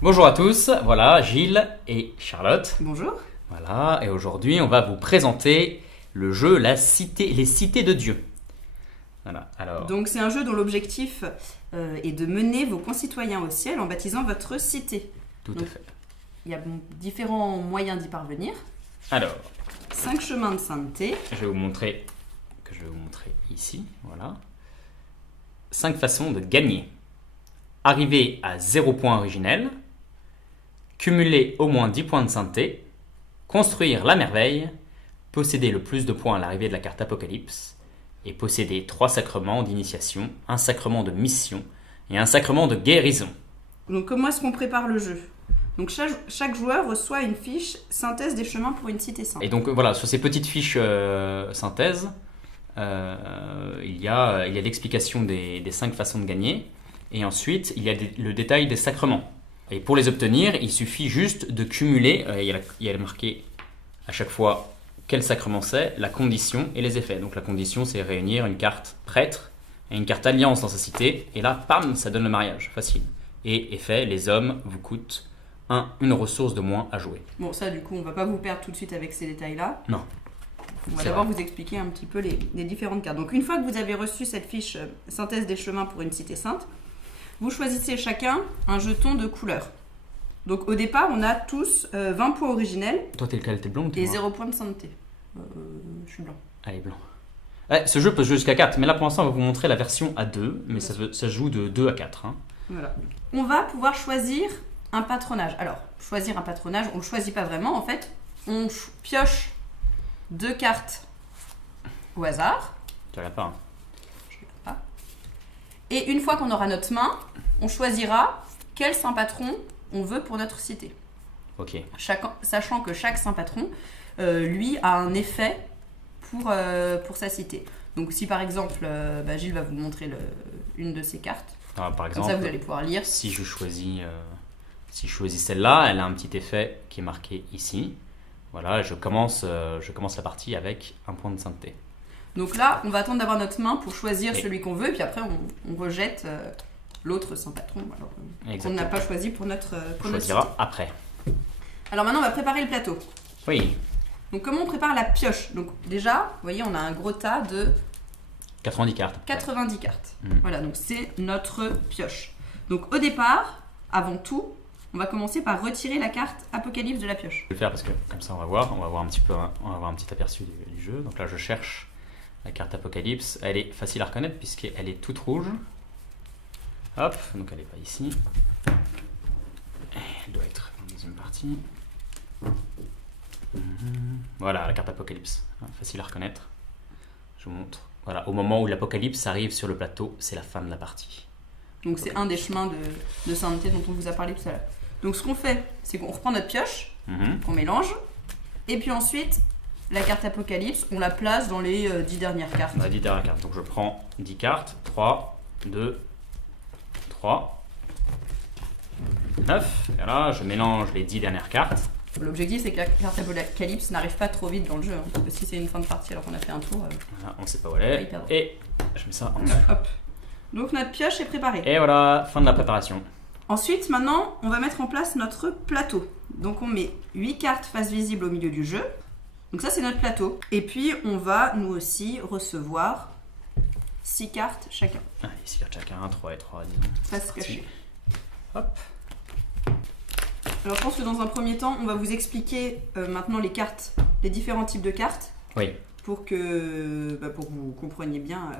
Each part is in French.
Bonjour à tous, voilà Gilles et Charlotte. Bonjour. Voilà, et aujourd'hui on va vous présenter le jeu Les Cités de Dieu. Voilà, alors. Donc c'est un jeu dont l'objectif est de mener vos concitoyens au ciel en baptisant votre cité. Tout Donc, à fait. Il y a différents moyens d'y parvenir. Alors, 5 chemins de sainteté. je vais vous montrer ici, voilà. 5 façons de gagner. Arriver à 0 point originel, cumuler au moins 10 points de sainteté, construire la merveille, posséder le plus de points à l'arrivée de la carte Apocalypse, et posséder 3 sacrements d'initiation, un sacrement de mission et un sacrement de guérison. Donc comment est-ce qu'on prépare le jeu? Donc chaque joueur reçoit une fiche synthèse des chemins pour une cité sainte. Et donc voilà, sur ces petites fiches synthèse, il y a l'explication des 5 façons de gagner, et ensuite il y a le détail des sacrements. Et pour les obtenir, il suffit juste de cumuler, il y a marqué à chaque fois quel sacrement c'est, la condition et les effets. Donc la condition, c'est réunir une carte prêtre et une carte alliance dans sa cité, et là, pam, ça donne le mariage, facile. Et effet, les hommes vous coûtent une ressource de moins à jouer. Bon, ça du coup, on va pas vous perdre tout de suite avec ces détails-là. Non. On va C'est d'abord vrai. vous expliquer un petit peu les différentes cartes. Donc une fois que vous avez reçu cette fiche synthèse des chemins pour une cité sainte, vous choisissez chacun un jeton de couleur. Donc au départ, on a tous 20 points originels Toi, t'es lequel? T'es blond ou t'es et noir? 0 points de sainteté. Je suis blanc. Allez, blanc. Ouais, ce jeu peut se jouer jusqu'à 4, mais là pour l'instant on va vous montrer la version à 2, mais ça se joue de 2 à 4. Hein. Voilà. On va pouvoir choisir un patronage. Alors, choisir un patronage, on ne le choisit pas vraiment. En fait, on pioche 2 cartes au hasard. Tu regardes pas. Hein. Pas. Et une fois qu'on aura notre main, on choisira quel saint patron on veut pour notre cité. Ok. Sachant que chaque saint patron, lui, a un effet pour sa cité. Donc si par exemple, Gilles va vous montrer une de ses cartes, Par comme exemple, ça vous allez pouvoir lire. si je choisis celle-là, elle a un petit effet qui est marqué ici. Voilà, je commence la partie avec un point de sainteté. Donc là, on va attendre d'avoir notre main pour choisir Et- celui qu'on veut, et puis après on rejette l'autre saint patron alors, qu'on Exactement. n'a pas choisi pour notre On cité. choisira après. Alors maintenant, on va préparer le plateau. Oui, Donc comment on prépare la pioche? Donc déjà, vous voyez, on a un gros tas de 90 cartes. 90 cartes. Mhm. Voilà, donc c'est notre pioche. Donc au départ, avant tout, on va commencer par retirer la carte Apocalypse de la pioche. Je vais le faire parce que comme ça on va voir un petit peu, on va avoir un petit aperçu du jeu. Donc là je cherche la carte Apocalypse. Elle est facile à reconnaître puisqu'elle est toute rouge. Hop, donc elle n'est pas ici. Elle doit être dans la deuxième partie. Voilà la carte Apocalypse, facile à reconnaître. Je vous montre. Voilà, au moment où l'Apocalypse arrive sur le plateau, c'est la fin de la partie. Donc c'est un des chemins de sainteté dont on vous a parlé tout à l'heure. Donc ce qu'on fait, c'est qu'on reprend notre pioche, qu'on mélange, et puis ensuite, la carte Apocalypse, on la place dans les 10 dernières cartes. On a 10 dernières cartes. Donc je prends 10 cartes. 3, 2, 3, 9. Et là, je mélange les 10 dernières cartes. L'objectif, c'est que la carte Apocalypse n'arrive pas trop vite dans le jeu. Hein, parce que si c'est une fin de partie alors qu'on a fait un tour... Voilà, on ne sait pas où elle Hyper est. Et je mets ça en dessous. hop. Donc notre pioche est préparée. Et voilà, fin de la préparation. Ensuite, maintenant, on va mettre en place notre plateau. Donc on met 8 cartes face visible au milieu du jeu. Donc ça, c'est notre plateau. Et puis, on va, nous aussi, recevoir 6 cartes chacun. Allez, 6 cartes chacun, 3 et 3, disons. Face cachée. Hop. Alors je pense que dans un premier temps, on va vous expliquer maintenant les différents types de cartes Oui. pour que vous compreniez bien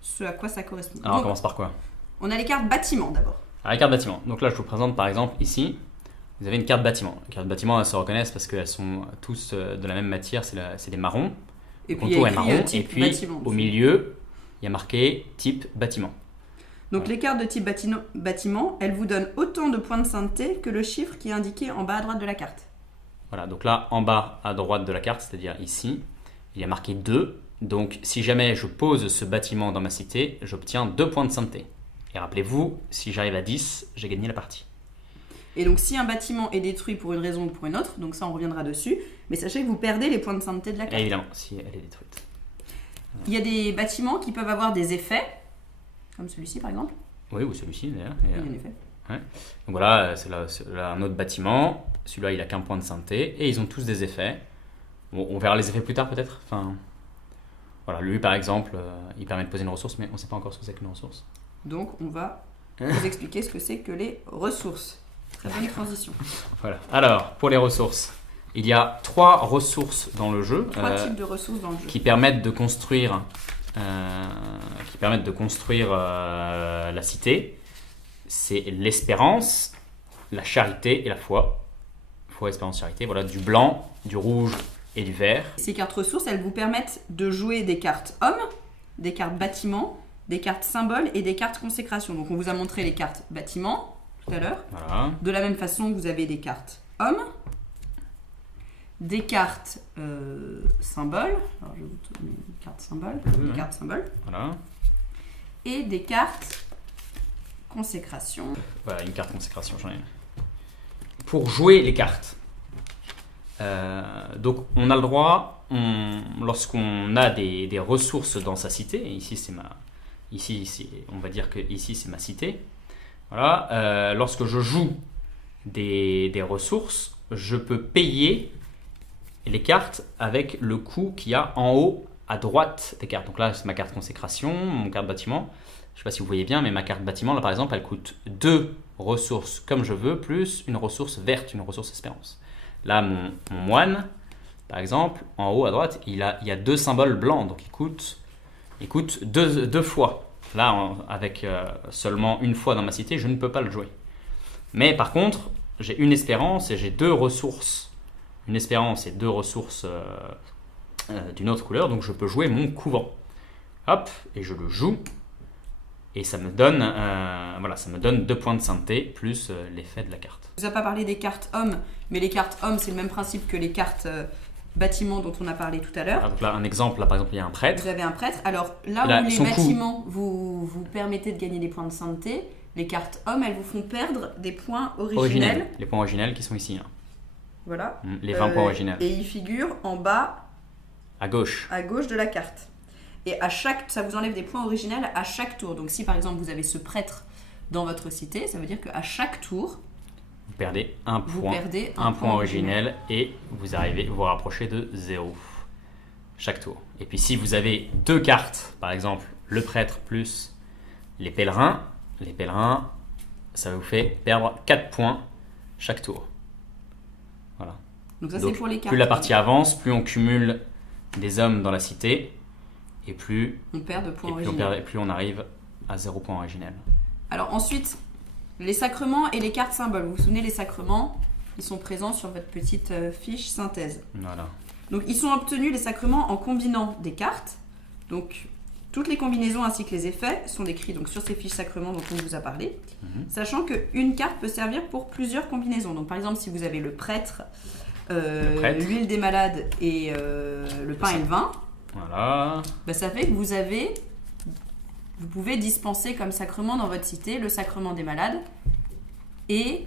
ce à quoi ça correspond. Alors on Donc, commence par quoi? on a les cartes bâtiment d'abord. Alors, la carte bâtiment. Donc là, je vous présente par exemple ici. Vous avez une carte bâtiment. Les cartes bâtiment, elles se reconnaissent parce qu'elles sont tous de la même matière, c'est des marrons. Et Le puis il y a contour est écrit, marron. Et type puis bâtiment. au milieu, il y a marqué type bâtiment. Donc les cartes de type bâtiment, elles vous donnent autant de points de sainteté que le chiffre qui est indiqué en bas à droite de la carte. Voilà, donc là, en bas à droite de la carte, c'est-à-dire ici, il y a marqué 2. Donc, si jamais je pose ce bâtiment dans ma cité, j'obtiens 2 points de sainteté. Et rappelez-vous, si j'arrive à 10, j'ai gagné la partie. Et donc si un bâtiment est détruit pour une raison ou pour une autre, donc ça on reviendra dessus, mais sachez que vous perdez les points de sainteté de la Et carte. évidemment, si elle est détruite. Il y a des bâtiments qui peuvent avoir des effets, comme celui-ci par exemple. Oui, ou celui-ci d'ailleurs. Il y a un effet. Ouais. Donc voilà, c'est là un autre bâtiment. Celui-là, il a qu'un point de sainteté. Et ils ont tous des effets. Bon, on verra les effets plus tard peut-être. Enfin, voilà, lui par exemple, il permet de poser une ressource, mais on ne sait pas encore ce que c'est qu'une ressource. Donc on va vous expliquer ce que c'est que les ressources. Très bonne transition. Voilà. Alors, pour les ressources, il y a 3 ressources dans le jeu. 3 types de ressources dans le jeu. Qui permettent de construire, la cité. C'est l'espérance, la charité et la foi. Foi, espérance, charité. Voilà, du blanc, du rouge et du vert. Ces cartes ressources, elles vous permettent de jouer des cartes hommes, des cartes bâtiments, des cartes symboles et des cartes consécration. Donc on vous a montré les cartes bâtiments tout à l'heure. Voilà. De la même façon, vous avez des cartes hommes, des cartes symboles. Alors je vais vous tourner une carte symbole, des cartes symboles. Voilà. Et des cartes consécration. Voilà, une carte consécration, j'en ai une. Pour jouer les cartes, donc on a le droit, lorsqu'on a des ressources dans sa cité, et on va dire que ici c'est ma cité. Voilà, lorsque je joue des ressources, je peux payer les cartes avec le coût qu'il y a en haut à droite des cartes. Donc là, c'est ma carte consécration, mon carte bâtiment. Je ne sais pas si vous voyez bien, mais ma carte bâtiment, là par exemple, elle coûte 2 ressources comme je veux, plus une ressource verte, une ressource espérance. Là, mon moine, par exemple, en haut à droite, il y a 2 symboles blancs, donc il coûte 2 fois. Là, avec seulement une fois dans ma cité, je ne peux pas le jouer. Mais par contre, j'ai une espérance et j'ai 2 ressources. Une espérance et 2 ressources d'une autre couleur, donc je peux jouer mon couvent. Hop, et je le joue. Et ça me donne 2 points de sainteté plus l'effet de la carte. Je ne vous ai pas parlé des cartes hommes, mais les cartes hommes, c'est le même principe que les cartes bâtiments dont on a parlé tout à l'heure. Donc là, un exemple, là par exemple, il y a un prêtre. Vous avez un prêtre. Alors là où les bâtiments vous permettez de gagner des points de sainteté, les cartes hommes, elles vous font perdre des points originels. Les points originels qui sont ici. Hein. Voilà. Les 20 points originels. Et ils figurent en bas. À gauche. À gauche de la carte. Et ça vous enlève des points originels à chaque tour. Donc si par exemple vous avez ce prêtre dans votre cité, ça veut dire qu'à chaque tour, vous perdez un point originel et vous vous rapprochez de 0 chaque tour. Et puis si vous avez 2 cartes, par exemple le prêtre plus les pèlerins, ça vous fait perdre 4 points chaque tour. Voilà. Donc ça c'est pour les cartes. Plus la partie avance, plus on cumule des hommes dans la cité. Et plus on perd de points originels. Plus on arrive à 0 point originel. Alors ensuite, les sacrements et les cartes symboles. Vous vous souvenez, les sacrements, ils sont présents sur votre petite fiche synthèse. Voilà. Donc ils sont obtenus, les sacrements, en combinant des cartes. Donc toutes les combinaisons ainsi que les effets sont décrits donc, sur ces fiches sacrements dont on vous a parlé. Sachant qu'une carte peut servir pour plusieurs combinaisons. Donc par exemple, si vous avez le prêtre, l'huile des malades et le pain et le vin, voilà. Ça fait que vous pouvez dispenser comme sacrement dans votre cité le sacrement des malades et...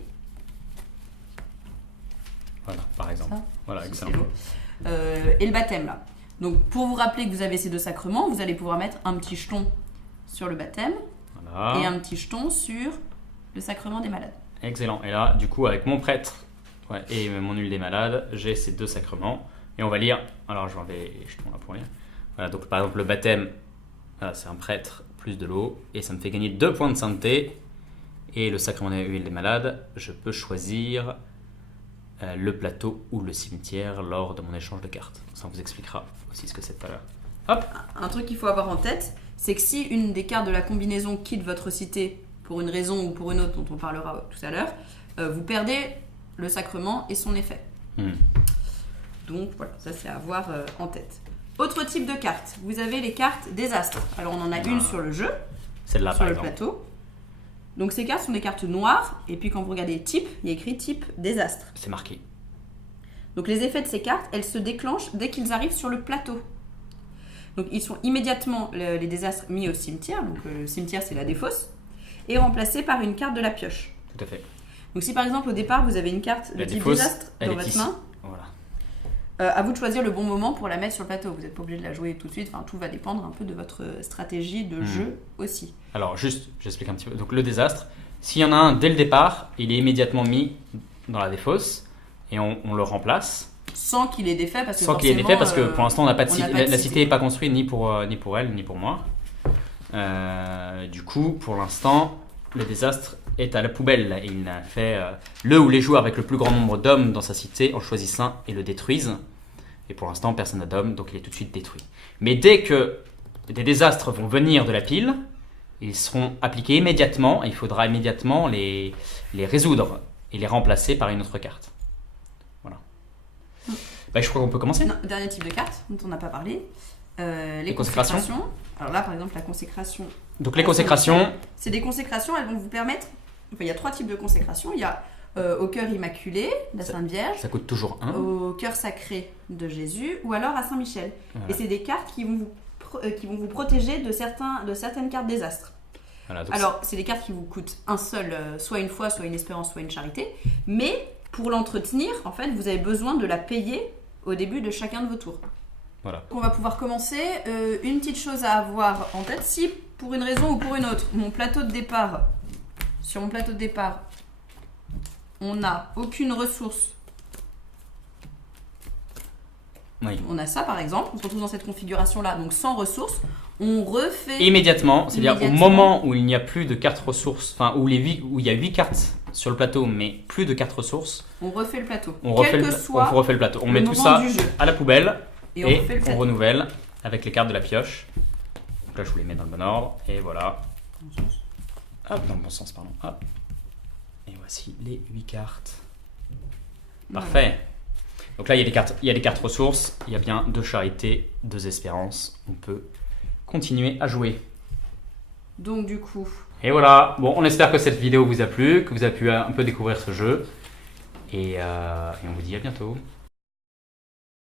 Voilà, par exemple. Ça, voilà, excellent. Et le baptême, là. Donc, pour vous rappeler que vous avez ces 2 sacrements, vous allez pouvoir mettre un petit jeton sur le baptême et un petit jeton sur le sacrement des malades. Excellent. Et là, du coup, avec mon prêtre et mon huile des malades, j'ai ces 2 sacrements. Et on va lire. Alors, je vais enlever les jetons là pour lire. Voilà, donc par exemple, le baptême, c'est un prêtre plus de l'eau. Et ça me fait gagner 2 points de sainteté. Et le sacrement de l'huile des malades, je peux choisir le plateau ou le cimetière lors de mon échange de cartes. Ça vous expliquera aussi ce que c'est tout à l'heure. Hop. Un truc qu'il faut avoir en tête, c'est que si une des cartes de la combinaison quitte votre cité pour une raison ou pour une autre dont on parlera tout à l'heure, vous perdez le sacrement et son effet. Donc voilà, ça c'est à avoir en tête. Autre type de carte, vous avez les cartes désastres. Alors on en a une sur le jeu, celle-là sur le plateau. Donc ces cartes sont des cartes noires, et puis quand vous regardez type, il y a écrit type désastre. C'est marqué. Donc les effets de ces cartes, elles se déclenchent dès qu'ils arrivent sur le plateau. Donc ils sont immédiatement, les désastres, mis au cimetière, donc le cimetière c'est la défausse, et remplacés par une carte de la pioche. Tout à fait. Donc si par exemple au départ vous avez une carte de type désastre dans votre main, voilà. À vous de choisir le bon moment pour la mettre sur le plateau. Vous n'êtes pas obligé de la jouer tout de suite, enfin, tout va dépendre un peu de votre stratégie de jeu aussi. Alors juste, j'explique un petit peu. Donc le désastre, S'il y en a un dès le départ, il est immédiatement mis dans la défausse et on le remplace. Sans qu'il ait d'effet parce que Sans qu'il ait d'effet parce que pour l'instant on n'a pas de on cité. n'a pas de La cité. cité n'est pas construite ni pour elle ni pour moi. Du coup, pour l'instant, le désastre est à la poubelle. Il n'a fait le ou les joueurs avec le plus grand nombre d'hommes dans sa cité en choisissent un et le détruisent. Et pour l'instant, personne n'a d'hommes, donc il est tout de suite détruit. Mais dès que des désastres vont venir de la pile, ils seront appliqués immédiatement et il faudra immédiatement les résoudre et les remplacer par une autre carte. Voilà. Bah, je crois qu'on peut commencer. Non, dernier type de carte dont on n'a pas parlé. Les consécrations. consécrations. Alors là, par exemple, la consécration. Donc les consécrations, C'est des consécrations, elles vont vous permettre. Enfin, il y a 3 types de consécrations. Il y a au cœur immaculé, de la Sainte Vierge, ça coûte toujours 1. au cœur sacré de Jésus, ou alors à Saint-Michel. Voilà. Et c'est des cartes qui vont vous protéger de certaines cartes désastres. Voilà, donc Alors, c'est des cartes qui vous coûtent un seul, soit une foi, soit une espérance, soit une charité. Mais pour l'entretenir, en fait, vous avez besoin de la payer au début de chacun de vos tours. voilà. On va pouvoir commencer. Une petite chose à avoir en tête, si pour une raison ou pour une autre, sur mon plateau de départ, on n'a aucune ressource. Oui. On a ça par exemple, on se retrouve dans cette configuration-là, donc sans ressources, on refait... Immédiatement, c'est-à-dire au Immédiatement. moment où il n'y a plus de cartes ressources, enfin où il y a 8 cartes sur le plateau, mais plus de cartes ressources, On refait le plateau. on refait, Quel le, que soit on refait le plateau. On le met tout moment ça du jeu. à la poubelle Et on refait le on plateau. renouvelle avec les cartes de la pioche. Donc là, je vous les mets dans le bon ordre. Et voilà. Hop, dans le bon sens, pardon. Hop. Et voici les 8 cartes. Parfait. Donc là, il y a des cartes ressources. Il y a bien 2 charités, 2 espérances. On peut continuer à jouer. Donc du coup, Et voilà. Bon, on espère que cette vidéo vous a plu, que vous avez pu un peu découvrir ce jeu. Et on vous dit à bientôt.